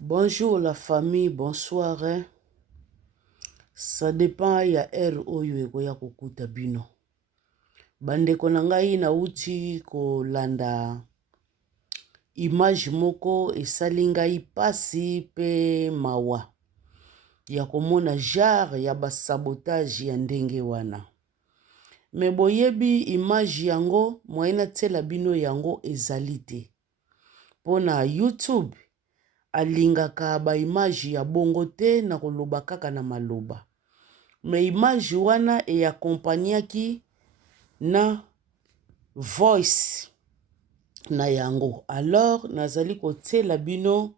Bonjour la famille, bonsoir. Ça dépend ya heure oyo ekoya kokuta bino. Bandeko na ngai na uti ko landa image moko esali ngai pasi pe mawa. Ya komona genre ya basabotage ya ndenge wana. Me boyebi image yango moyena tela bino yango ezali te. Pona YouTube alingaka ba image ya bongo te na koloba kaka na maloba. Me image wana e akompanyaki na voice na yango. Alors nazali kotela bino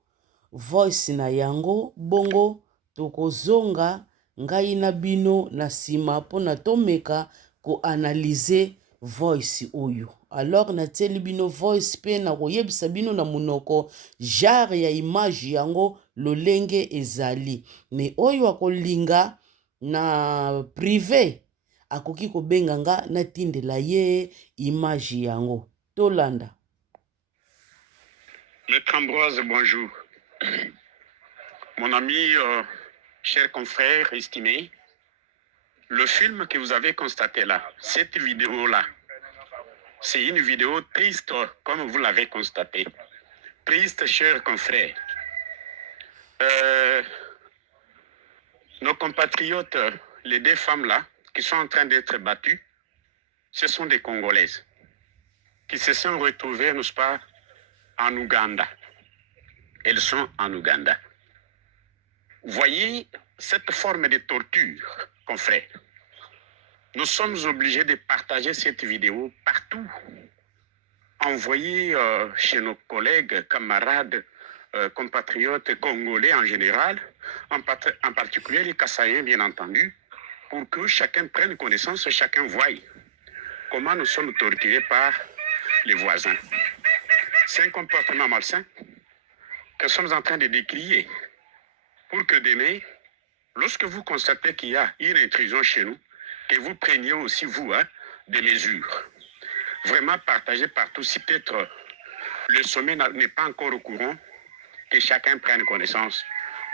voice na yango bongo tokozonga ngai na bino na sima pona tomeka ko analyser voice oyo. Alors nateli bino voice pe na koyebisa bino na munoko genre ya image yango lolenge ezali. Me oyo akolinga na privé akoki kobenga nga na tindela ye image yango. Tolanda. Maître Ambroise, bonjour. Mon ami, cher confrère estimé, le film que vous avez constaté là, cette vidéo-là, c'est une vidéo triste, comme vous l'avez constaté. Triste, cher confrère. Nos compatriotes, les deux femmes là, qui sont en train d'être battues, ce sont des Congolaises, qui se sont retrouvées, n'est-ce pas, en Ouganda. Elles sont en Ouganda. Voyez cette forme de torture, confrère. Nous sommes obligés de partager cette vidéo partout. Envoyer chez nos collègues, camarades, compatriotes congolais en général, en particulier les Kassaïens, bien entendu, pour que chacun prenne connaissance, chacun voie comment nous sommes torturés par les voisins. C'est un comportement malsain que nous sommes en train de décrier pour que demain, lorsque vous constatez qu'il y a une intrusion chez nous, que vous preniez aussi, vous, des mesures. Vraiment partager partout, si peut-être le sommet n'est pas encore au courant, que chacun prenne connaissance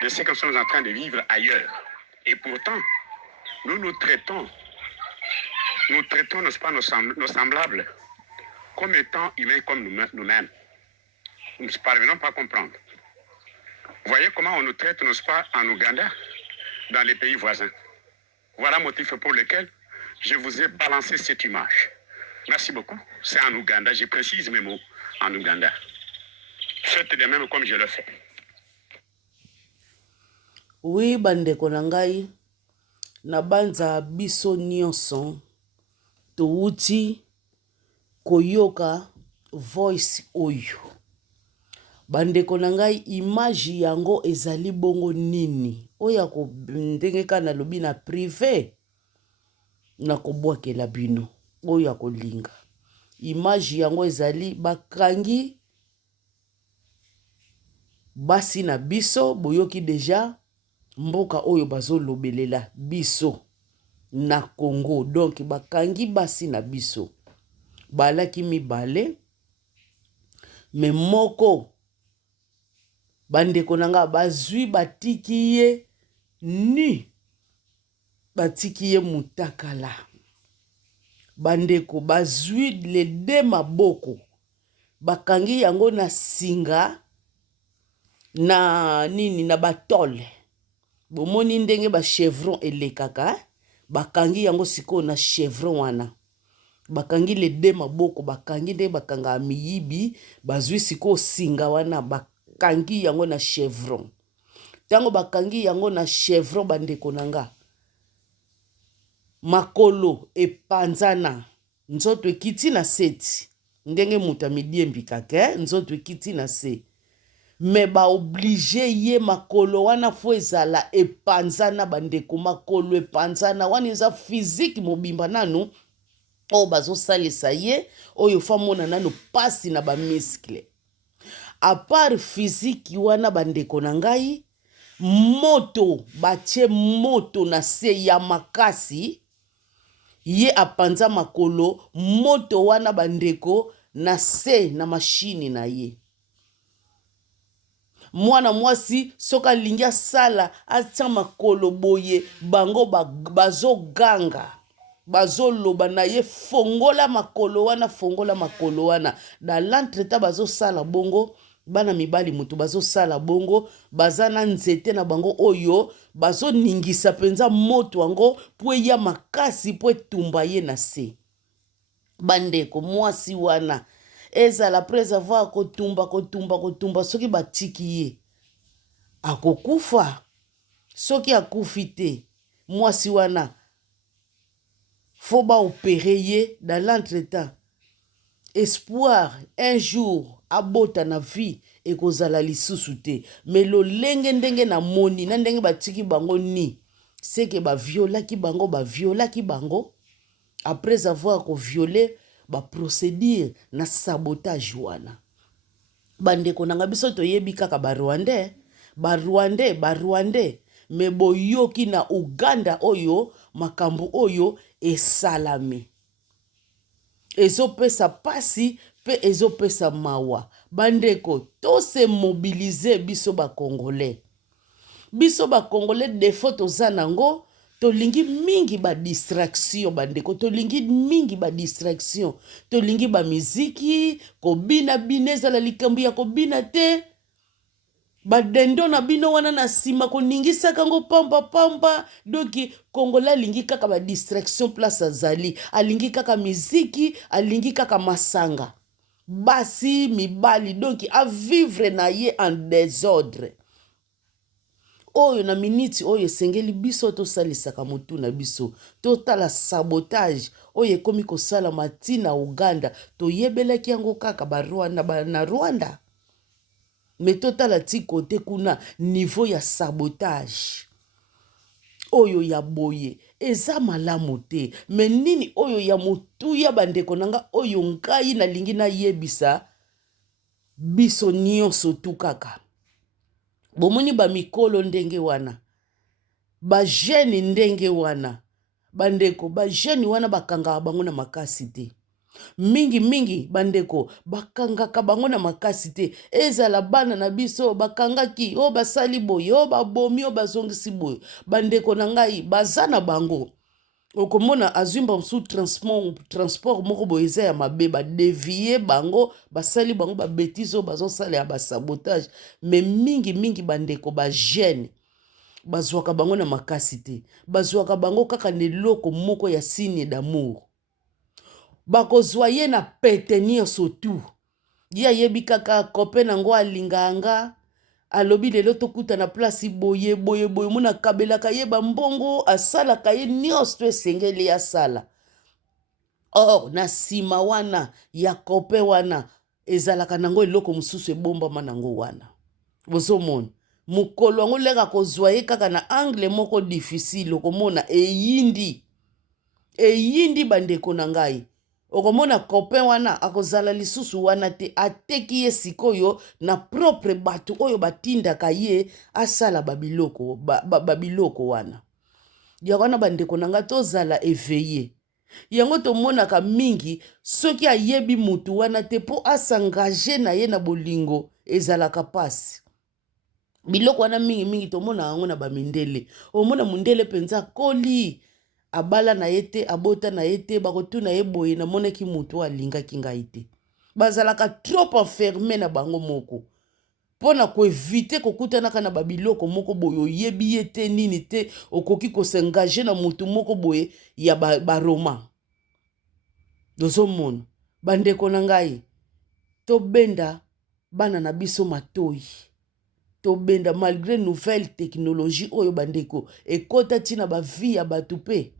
de ce que nous sommes en train de vivre ailleurs. Et pourtant, nous traitons, n'est-ce pas, nos semblables comme étant humains comme nous-mêmes. Nous ne parvenons pas à comprendre. Vous voyez comment on nous traite, n'est-ce pas, en Ouganda, dans les pays voisins. Voilà le motif pour lequel je vous ai balancé cette image. Merci beaucoup. C'est en Ouganda, je précise mes mots, en Ouganda. Faites de même comme je le fais. Oui, bandeko na ngai, na banza biso nyonso, touti koyoka voice oyo. Bandeko na ngai, image yango ezali bongo nini. Oya ko ndenge kana lobi na privé na kobwakela bino. Oya ko linga. Image yango ezali bakangi basi na biso boyoki deja mboka oyo bazo lobelela biso na Congo. Donc bakangi basi na biso. Balaki mibale me moko bandeko nanga bazwi batiki ye ni batiki ye mutakala. Bandeko bazwi le de maboko bakangi yango na singa na nini na batole. Bomoni ndenge ba chevron elekaka, bakangi yango siko na chevron wana. Bakangi le de maboko, bakangi de bakanga miyibi, bazwi siko singa wana, bakangi yango na chevron. Tango bakangi yango na chevron bandeko nanga. Makolo epanzana, nzoto ekiti na seti. Ndenge muta midiembika ke, nzoto ekiti na se. Me ba oblige ye makolo wana fo ezala epanzana bandeko, makolo epanzana wana eza physique mobimba nanu o bazo salisa ye oyo fa mona nanu pasi na ba muscle. A part physique wana bandeko na ngai, moto batie moto na se ya makasi ye apanza makolo, moto wana bandeko na se na machine na ye. mwana mwasi soka alingi asala atia makolo boye bango bazoganga bazoloba na ye fongola makolo wana na l'entretemps bazosala bongo bana mibali mutu bazosala bongo baza na nzete na bango oyo bazoningisa penza moto yango po eya makasi po etumba ye na se. Bandeko mwasi wana ezala après avoir kotumba soki batiki ye akokufa, soki akufi te mwasi wana faut opérer ye dans l'entretemps. Espoir un jour abota na vie ekozala lisusu te, mais lolenge ndenge na moni na ndenge batiki bango ni seke baviolaki bango après avoir violé procédure na sabotage wana. Bandeko nanga biso toyebi kaka Rwandais me boyoki na Uganda oyo makambo oyo esalami ezopesa pasi pe ezopesa mawa. Bandeko to se mobiliser biso ba Congolais defo toza nango tolingi mingi ba distraction. Bandeko tolingi mingi ba distraction, tolingi ba miziki kobina bineza la likambi ya kobina te badendo na bino wana na sima koningisa kango pamba doki Kongola alingi kaka ba distraction place azali, alingi kaka miziki, alingi kaka masanga basi mibali doki a vivre na ye en désordre. Oyo na minute oyo sengeli biso to salisaka mutu na biso totala sabotage oyo ekomi kosala matina Uganda toyebelaki yango kaka na Rwanda. Mais totala ti kote kuna niveau ya sabotage oyo ya boye eza malamu te. Mais nini oyo ya mutu ya bandeko nanga oyo ngai nalingi na yebisa biso nyonso tu kaka bomoni ba mikolo ndenge wana ba jeune ndenge wana bandeko ba jeune wana bakanga bango na makasi te mingi bandeko bakangaka bango na makasi te. Ezala bana na biso bakangaki o basali boye o babomi o bazongisi boye bandeko na ngai baza na bango okomona azwimba msu transport moko boye eza ya mabe badeviye bango basali bango babetiso bazosala ya basabotage. Mais mingi bandeko ba jeune bazwaka bango na makasi te, bazwaka bango kaka neloko moko ya signe d'amour. Bakozwa ye na pete nyonso tu ya yebi kaka kope nango alinganga alobi lelo tokuta na place boye muna kabelaka ye bambongo asalaka ye nyonso to esengeli asala. Or na sima wana ya kope wana ezalaka nango eloko mususu ebombama nango wana. Bozomona mukolo yango leka kozwa ye kaka na angle moko difficile okomona eyindi bandeko na ngai. Okomona copain wana akozala lisusu wana te ateki ye sikoyo na propre batu oyo batindaka ye asala babiloko wana. Ya wana bandeko nanga tozala éveillé. Yango tomonaka mingi soki ayebi mutu wana te po asangaje na ye na bolingo ezalaka pasi. Biloko wana mingi tomona yango na bamindele. Omona mundele penza koli abala na yete abota na yete bakotu na ye boye na monaki mutu alingaki ngai te. Bazalaka trop enfermé na bango moko. Pona ko éviter kokutanaka na babiloko moko boye oyebi ye te nini te okoki kosengaje na mutu moko boye ya baroma. Dozomona bandeko na ngai to benda bana na biso matoi. To benda malgré nouvelle technologie oyo bandeko ekota tina ba vie ya batu pe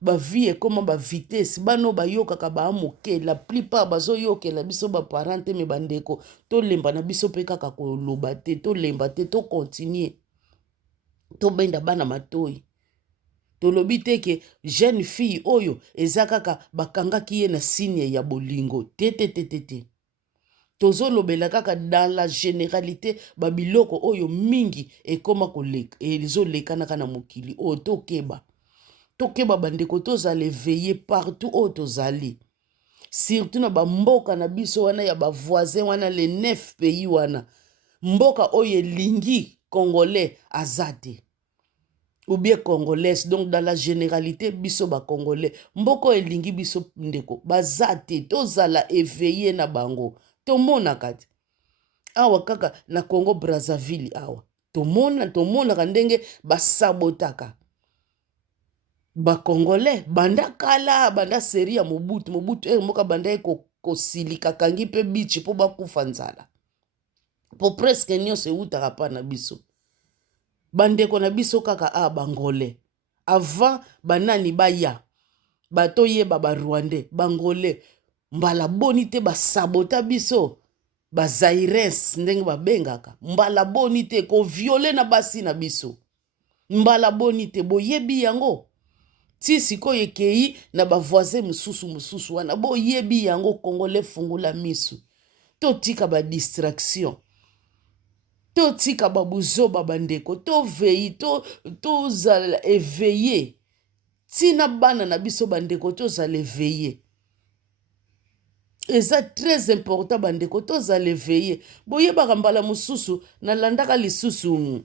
ba vie ekoma ba vitesse bano bayokaka ba amoke la plupart bazo yokela biso ba parente me bandeko to lemba na biso pe kaka ko loba te to lemba te to continuer to benda bana matoi to lobi te ke jeune fille oyo ezakaka bakangaki ye na signe ya bolingo te tozo lobela kaka dans la généralité babiloko oyo mingi ekoma koleka ezo lekanaka na mokili o tokeba bandeko tozala éveillé partout o tozali surtout na bamboka na biso wana ya bavoisin wana les 9 pays wana mboka oyo elingi congolais aza te ou bien congolaise. Donc dans la généralité biso ba congolais mboko elingi biso ndeko baza te tozala éveillé na bango tomonaka te awa kaka na Congo Brazzaville awa tomonaka ndenge basabotaka bakongolais banda kala banda seri ya mobutu moka banda kosilika kangi mpe bichi mpo bakufa nzala po presque nyonso eutaka pa na biso bandeko na biso kaka bangolais avant banani baya batoyeba barwandais bangolais mbala boni te basabota biso bazaires ndenge babengaka mbala boni te koviole na basi na biso mbala boni te boyebi yango ti sikoyo ekei na bavoisin mosusu wana boyebi yango congolais fungula misu totika badistraction totika babuzoba bandeko tovei tozala éveillé tina bana na biso bandeko tozala éveillé eza très important bandeko tozala éveillé boyebaka mbala mosusu nalandaka lisusu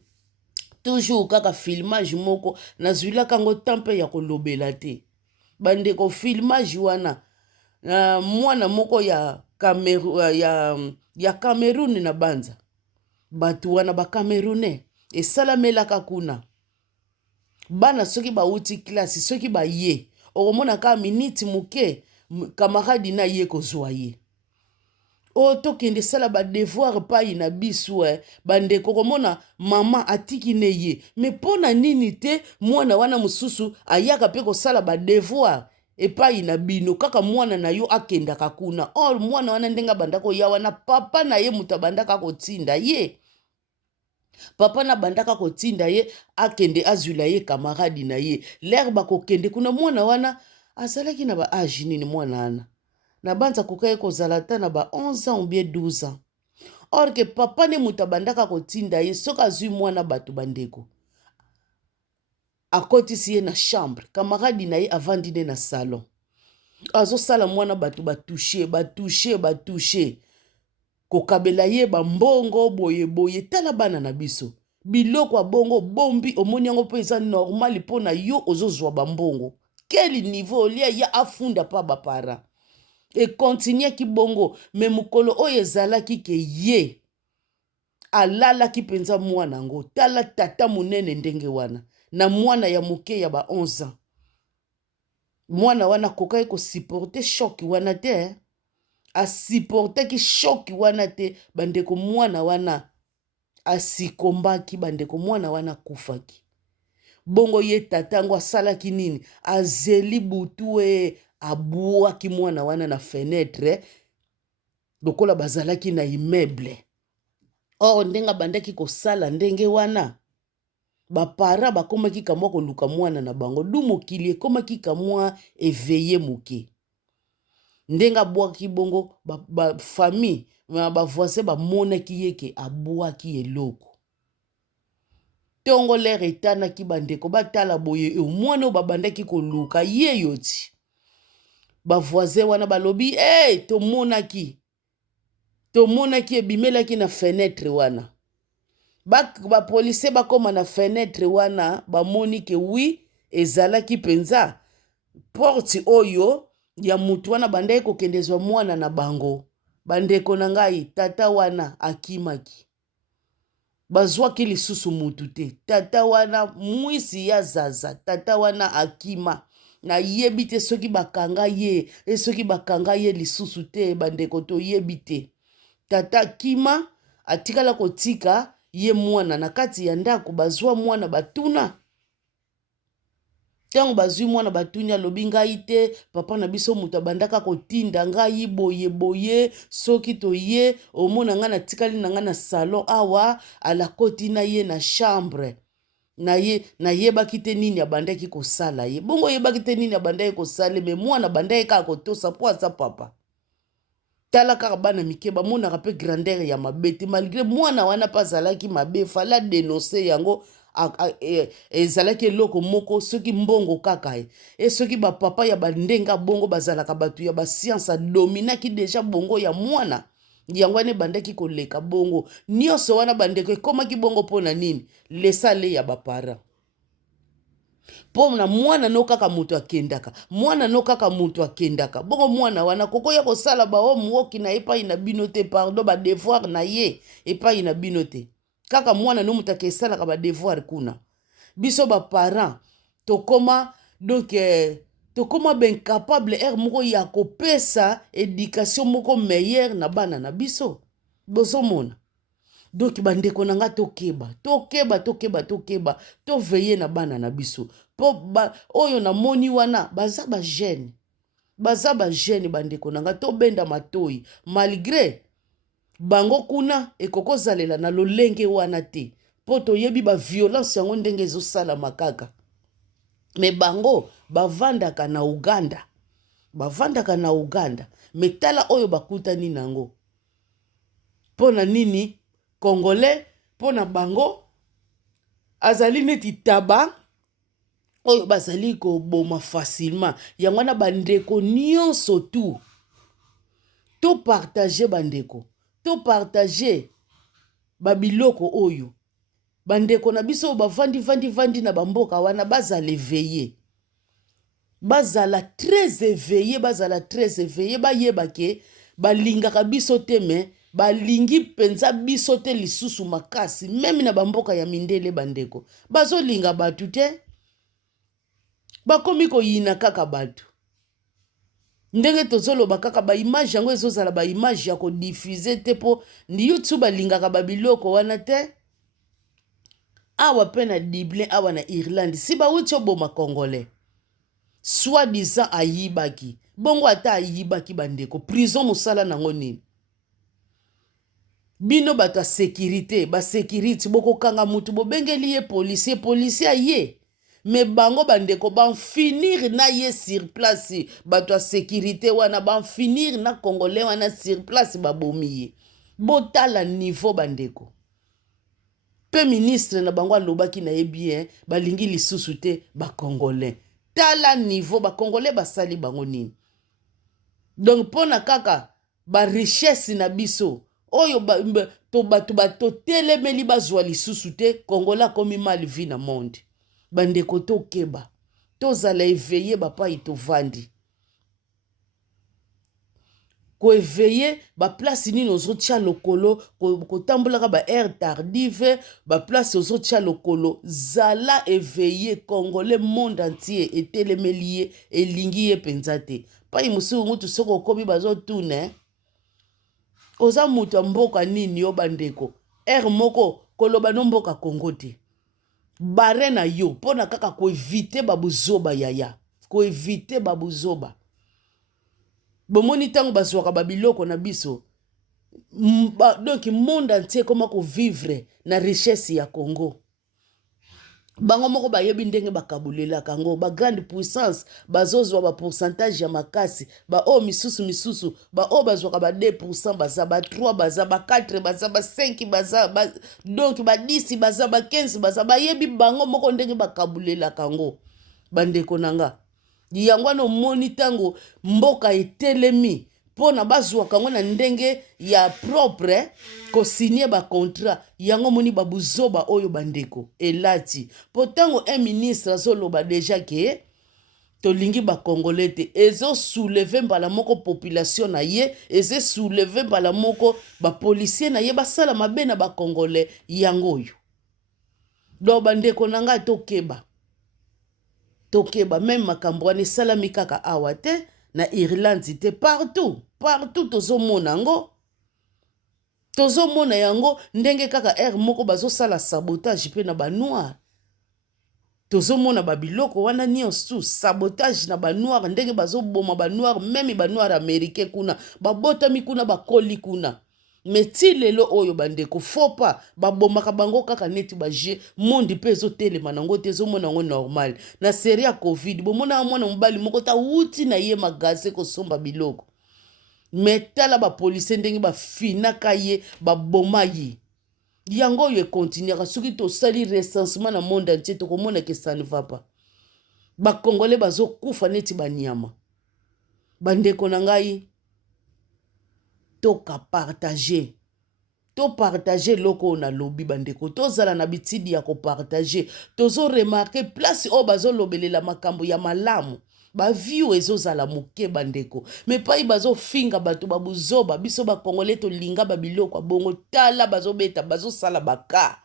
toujours kaka filmage moko nazwilaka yango tempe ya kolobela te bandeko filmage wana mwana moko ya Cameroun na banza bato wana bacamerounais esalamelaka kuna bana soki bauti klase soki baye okomona kaka miniti moke kamaradi na ye kozwa ye o tokende sala badevoir pai na biso bandeko komona mama atiki ne ye me mpona nini te mwana wana mosusu ayaka mpe kosala badevoir epai na bino kaka mwana na yo akendaka kuna or mwana wana ndenge bandako ya wana papa na ye moto abandaka kotinda ye papa na bandaka kotinda ye akende azwila ye kamaradi na ye lere bakokende kuna mwana wana azalaki na baage nini mwana wana na banza kokai kozala ta na ba 11 ans ou bien 12 ans or que papa ne moto abandaka kotinda ye soki azwi mwana bato bandeko akotisi ye na chambre kamaradi na ye avandi ne na salon azosala mwana bato batushe kokabela ye bambongo boye tala bana na biso biloko ya bongo bombi omoni yango mpo eza normal mpo na yo ozozwa bambongo quel niveau lia ya afunda pa bapara ekontinuaki bongo me mokolo oyo ezalaki ke ye alalaki mpenza mwana yango tala tata monene ndenge wana na mwana ya moke ya ba 11 ans mwana wana kokaki kosupporte shoki wana te asupportaki shoki wana te bandeko mwana wana asikombaki bandeko mwana wana kufaki bongo ye tata yango asalaki nini azeli butu abwaki mwana wana na fenêtre lokola bazalaki na immeuble or ndenge bandaki kosala ndenge wana bapara bakomaki kamwa koluka mwana na bango du mokili ekomaki kamwa éveillé moke ndenge abwaki bongo bafamille bavoisin bamonaki yeke abwaki eloko ntongo lere etanaki bandeko batala boye mwana oyo babandaki koluka ye yo ti bavoisin wana balobi tomonaki ebimelaki na fenêtre wana bapolisie bakoma na fenêtre wana bamoni ke wi ezalaki mpenza porte oyo ya mutu wana bandaki kokendezwa mwana na bango bandeko na ngai tata wana akimaki bazwaki lisusu mutu te tata wana mwisi ya zaza tata wana akima nayebi te soki bakanga ye soki bakanga ye lisusu te bandeko toyebi te tata akima atikala kotika ye mwana na kati ya ndako bazwa mwana batuna ntango bazwi mwana batuni alobi ngai te papa na biso moto abandaka kotinda ngai boye soki toye omona ngai natikali na ngai na salon awa alakoti na ye na chambre nayebaki te nini abandaki kosala ye bongo oyebaki te nini abandaki kosala me mwana abandaki kaka kotosa mpo aza papa tala kaka bana mike bamonaka mpe grandeur ya mabe te malgré mwana wana mpe azalaki mabe fala denonse yango ezalaki eloko moko soki mbongo kaka soki bapapa ya bandenga bongo bazalaka bato ya basianse adominaki deja bongo ya mwana yango wana ebandaki koleka bongo nyonso wana bandeko ekomaki bongo mpo na nini lesale ya bapara mpo na mwana no kaka moto akendaka mwana no kaka moto akendaka bongo mwana wana kokoya kosala bahomework na epai na bino te pardon badevoir na ye epai na bino te kaka mwana no moto akesalaka badevoir kuna biso baparent tokoma donc tokoma incapable moko ya kopesa éducation moko meilleure na bana na biso bozomona donc bandeko na nga tokeba toveye na bana na biso po oyo namoni wana baza bagene bandeko na nga tobenda matoi malgré bango kuna ekokozalela na lolenge wana te po toyebi baviolence yango ndenge ezosalama kaka me bango bavandaka na Uganda me tala oyo bakutani nango mpo na nini Congolais mpo na bango azali neti taba oyo bazali koboma facilement yango wana bandeko nyonso tu to partager bandeko to partager babiloko oyo bandeko na biso bavandi na bamboka wana bazala éveillé bazala très éveillé bayeba ke balingaka biso te me balingi penza biso te lisusu makasi meme na bamboka ya mindele bandeko bazolinga batu te bakomi koyina kaka batu ndenge tozoloba kaka baimage yango ezozala baimage ya kodiffuze te po ndi YouTube balingaka babiloko wana te awa pe na Dublin awa na Irlande si bawuti oboma Congolais soi-disant ayibaki bongo ata ayibaki bandeko prison mosala nango nini bino bato ya sécurité basécurité bokokanga mutu bobengeli ye policier aye me bango bandeko banfinir na ye sur place bato ya sécurité wana banfinir na Congolais wana sur place babomi ye botala niveau bandeko pe ministre na bango alobaki na ye bien balingi lisusu te Congolais tala niveau Congolais basali bango nini donc pona kaka richesse na biso oyo bato batotelemeli bazwa lisusu te Congolais akomi mal vie na monde bandeko tokeba tozala éveillé bapai tovandi koéveillé baplace nini ozotia lokolo kotambolaka aire tardive baplace ozotia lokolo zala éveillé Congolais monde entier etelemeli ye elingi ye penza te pai mosusu mutu soki okomi bazotuna oza mutu ya mboka nini yo bandeko aire moko koloba no mboka Congo te bare na yo mpona kaka koevite babuzoba yaya koevite babuzoba bomoni ntango bazwaka babiloko na biso donc monde entier koma kovivre na richesse ya Congo bango moko bayebi ndenge bakabulelaka yango grande puissance bazozwa pourcentage ya makasi o misusu o bazwaka 2% baza 3 baza 4 baza 5 baza donc 10 baza 15 baza bayebi bango moko ndenge bakabulelaka yango bandeko nanga yango wana omoni ntango mboka etelemi pona bazwaka ngo na ndenge ya propre kosigner contrat yango moni babuzoba oyo bandeko elati po ntango un ministre azoloba deja ke tolingi Congolais te ezo soulever mbala moko population na ye ezo soulever mbala moko policier na ye basala mabe na Congolais yango oyo do bandeko nanga tokeba même makambo wana esalami kaka awa te na Irlande te partout tozomona yango ndenge kaka aire moko bazosala sabotage pe na banoir tozomona babiloko wana nyonso sabotage na banoir ndenge bazoboma banoir même banoir américain kuna babotami kuna bakoli kuna meti lelo oyo bandeko faut pas babomaka bango kaka neti baje monde pe ezotelema nango te ezomona yango normal na série ya covid bomona mwana mobali moko ta wuti na ye magaze kosomba biloko metala bapolisier ndenge bafinaka ye baboma ye yango oyo ekontinuaka soki tosali recensement na monde entier tokomona ke ça ne va pas Congolais bazokufa neti banyama bandeko na ngai toka partager. To partager loko na lobi bandeko. Tozala na bitidi ya ko partager. Tozo remarquer place o bazo lobelela makambo ya malamu. Ba view ezozala moke bandeko. Me pai bazo finga bato babuzoba. Biso ba Congolais to linga ba biloko bongo. Tala bazo beta bazo sala baka.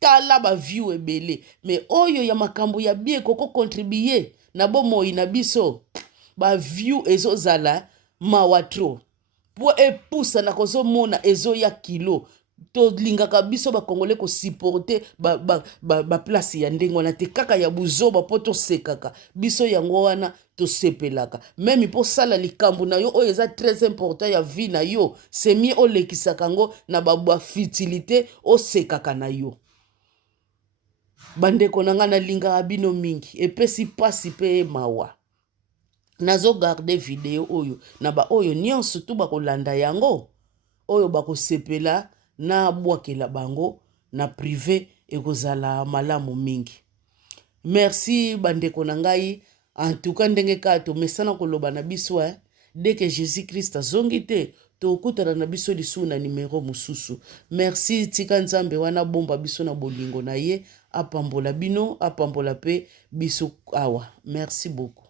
Tala ba view ebele. Me oyo ya makambo ya bie koko contribuer. Na bomoi na biso. Ba view ezozala mawatro. Po epusa na kozo mona ezo ya kilo. To lingaka biso ba Congolais ko supporter ba place ya ndengo na te kaka ya buzoba po to sekaka. Biso yango wana to sepelaka. Même po sala likambo na yo o eza très important ya vie na yo. C'est mieux o lekisaka ngo na ba futilité o sekaka na yo. Bandeko nanga na linga abino mingi. Epesi pasi pe mawa. Nazo garder video oyo na ba oyo nyonso tu bakolanda yango oyo bakosepela na bwakela bango na privé ekozala malamu mingi. Merci bandeko na ngai. En tout cas ndenge ka to mesana koloba na biso dès que Jésus Christ azongi te to kutana na biso lisu na numero mususu. Merci tika nzambe wana bomba biso na bolingo na ye apambola bino apambola pe biso awa. Merci beaucoup.